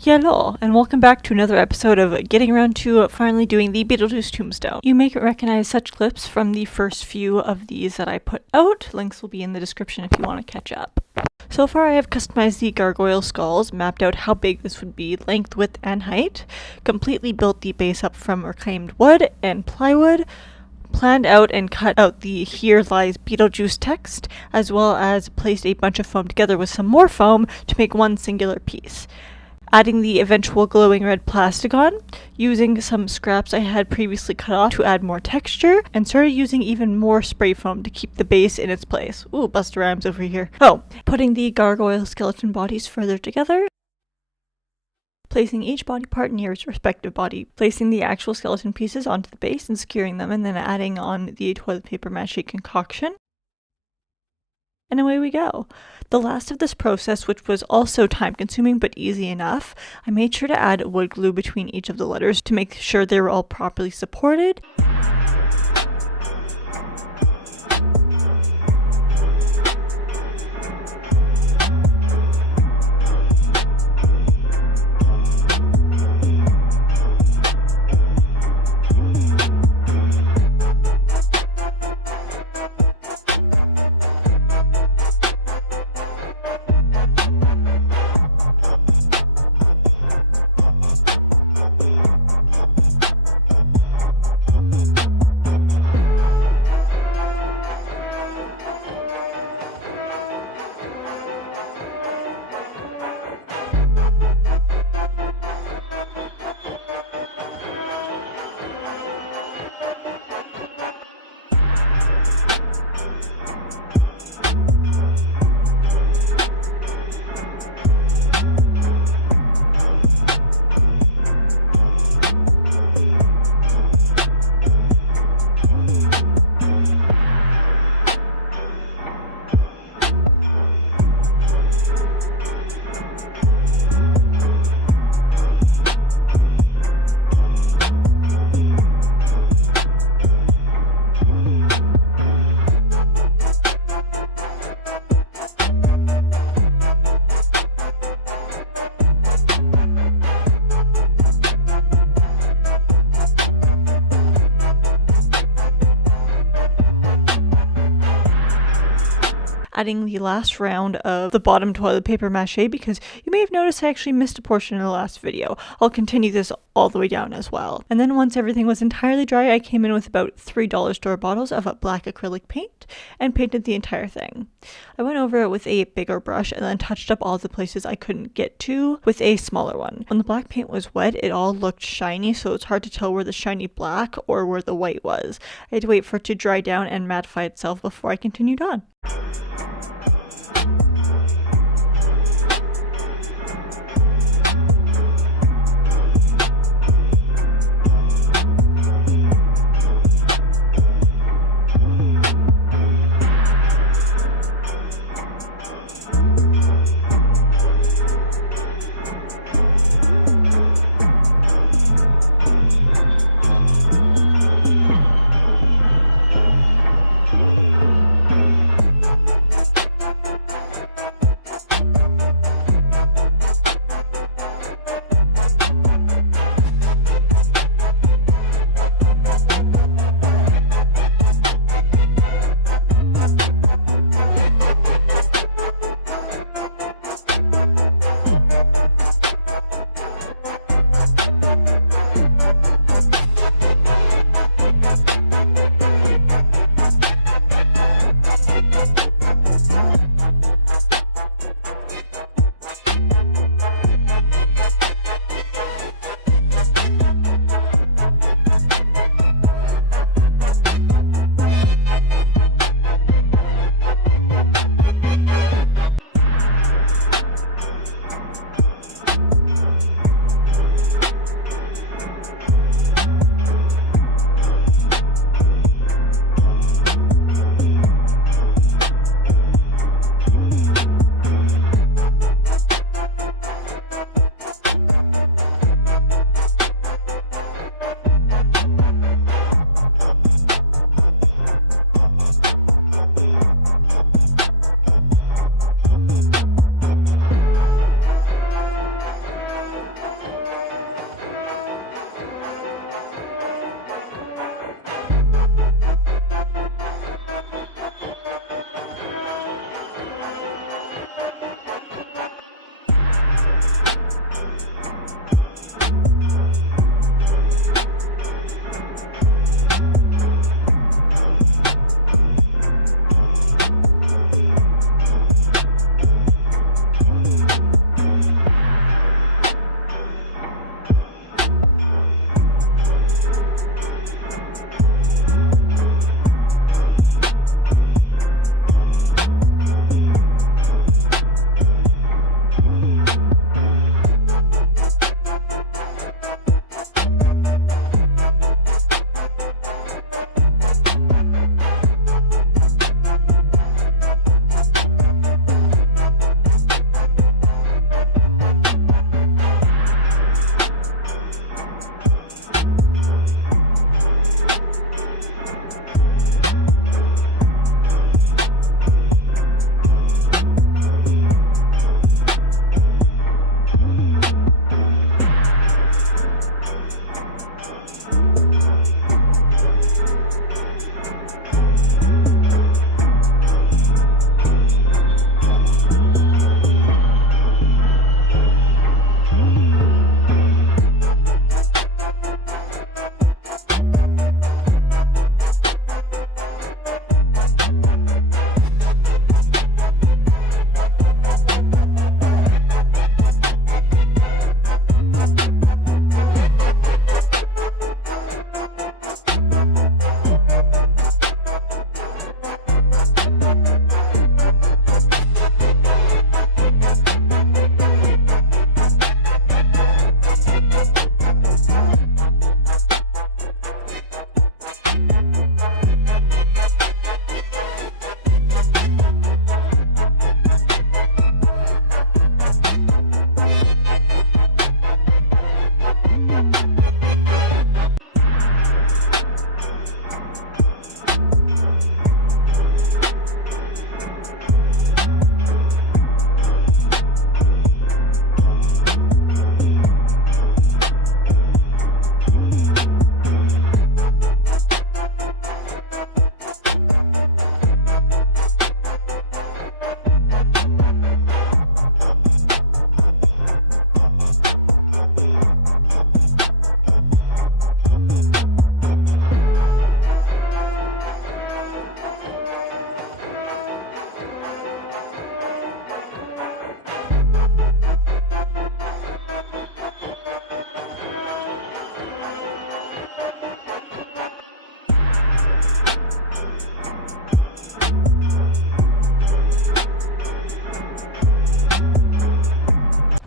Hello, and welcome back to another episode of getting around to finally doing the Beetlejuice tombstone. You may recognize such clips from the first few of these that I put out. Links will be in the description if you want to catch up. So far I have customized the gargoyle skulls, mapped out how big this would be, length, width, and height, completely built the base up from reclaimed wood and plywood, planned out and cut out the "Here Lies Beetlejuice" text, as well as placed a bunch of foam together with some more foam to make one singular piece. Adding the eventual glowing red plastic on, using some scraps I had previously cut off to add more texture, and started using even more spray foam to keep the base in its place. Ooh, Busta Rhymes over here. Oh, putting the gargoyle skeleton bodies further together, placing each body part near its respective body, placing the actual skeleton pieces onto the base and securing them, and then adding on the toilet paper mache concoction. And away we go. The last of this process, which was also time consuming but easy enough, I made sure to add wood glue between each of the letters to make sure they were all properly supported. Adding the last round of the bottom toilet paper mache because you may have noticed I actually missed a portion in the last video. I'll continue this all the way down as well. And then once everything was entirely dry, I came in with about $3 store bottles of black acrylic paint and painted the entire thing. I went over it with a bigger brush and then touched up all the places I couldn't get to with a smaller one. When the black paint was wet, it all looked shiny, so it's hard to tell where the shiny black or where the white was. I had to wait for it to dry down and mattify itself before I continued on.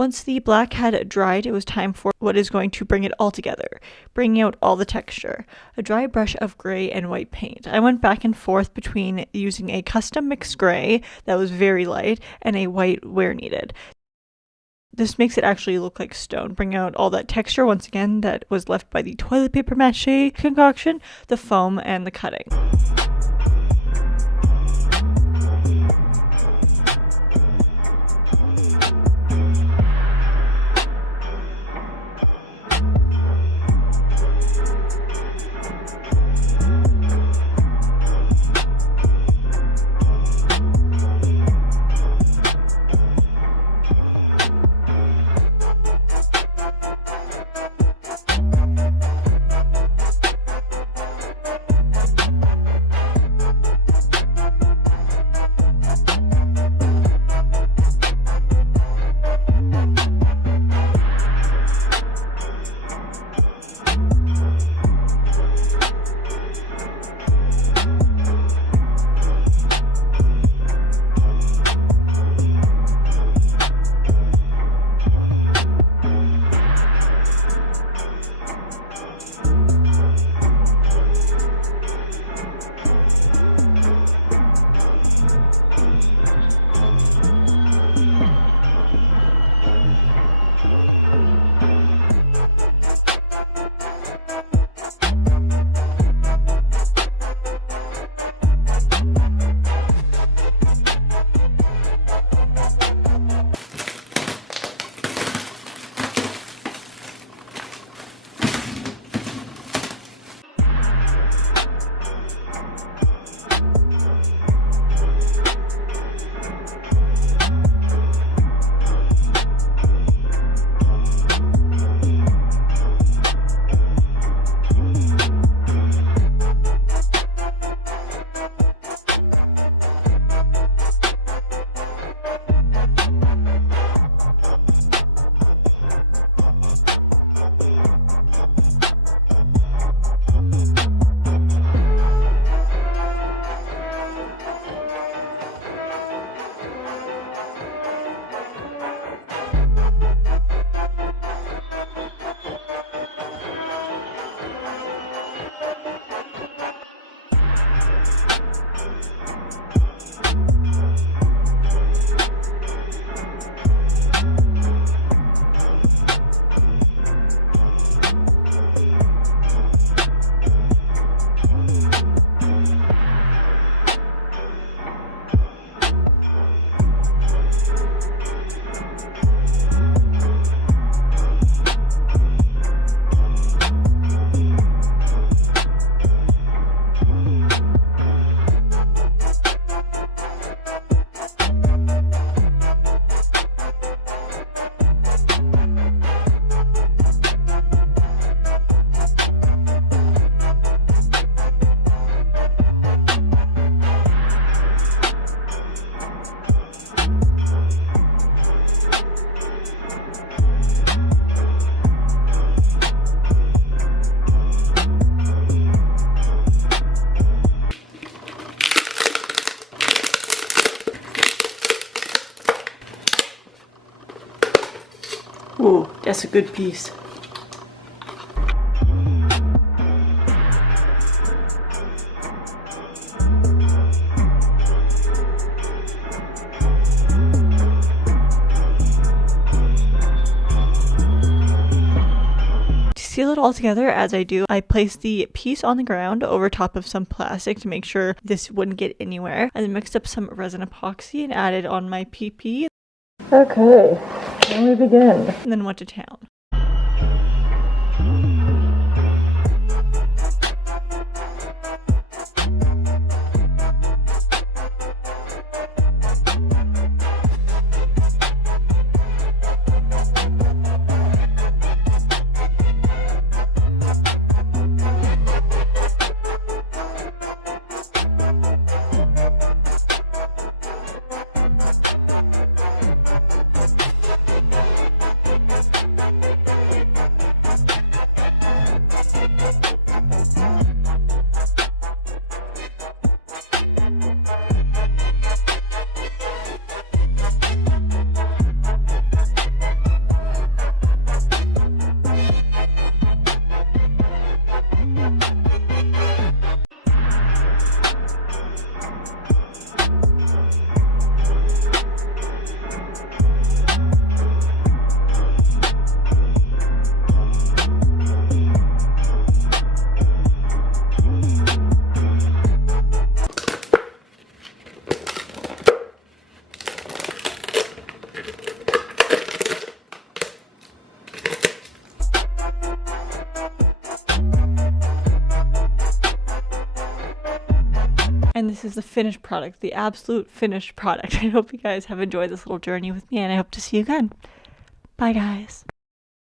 Once the black had dried, it was time for what is going to bring it all together, bringing out all the texture. A dry brush of gray and white paint. I went back and forth between using a custom mixed gray that was very light and a white where needed. This makes it actually look like stone, bring out all that texture once again that was left by the toilet paper mache concoction, the foam, and the cutting. Ooh, that's a good piece. To seal it all together, as I do, I place the piece on the ground over top of some plastic to make sure this wouldn't get anywhere, and then mixed up some resin epoxy and added on my PP. Okay, then we begin. And then went to town. And this is the finished product, the absolute finished product. I hope you guys have enjoyed this little journey with me, and I hope to see you again. Bye, guys.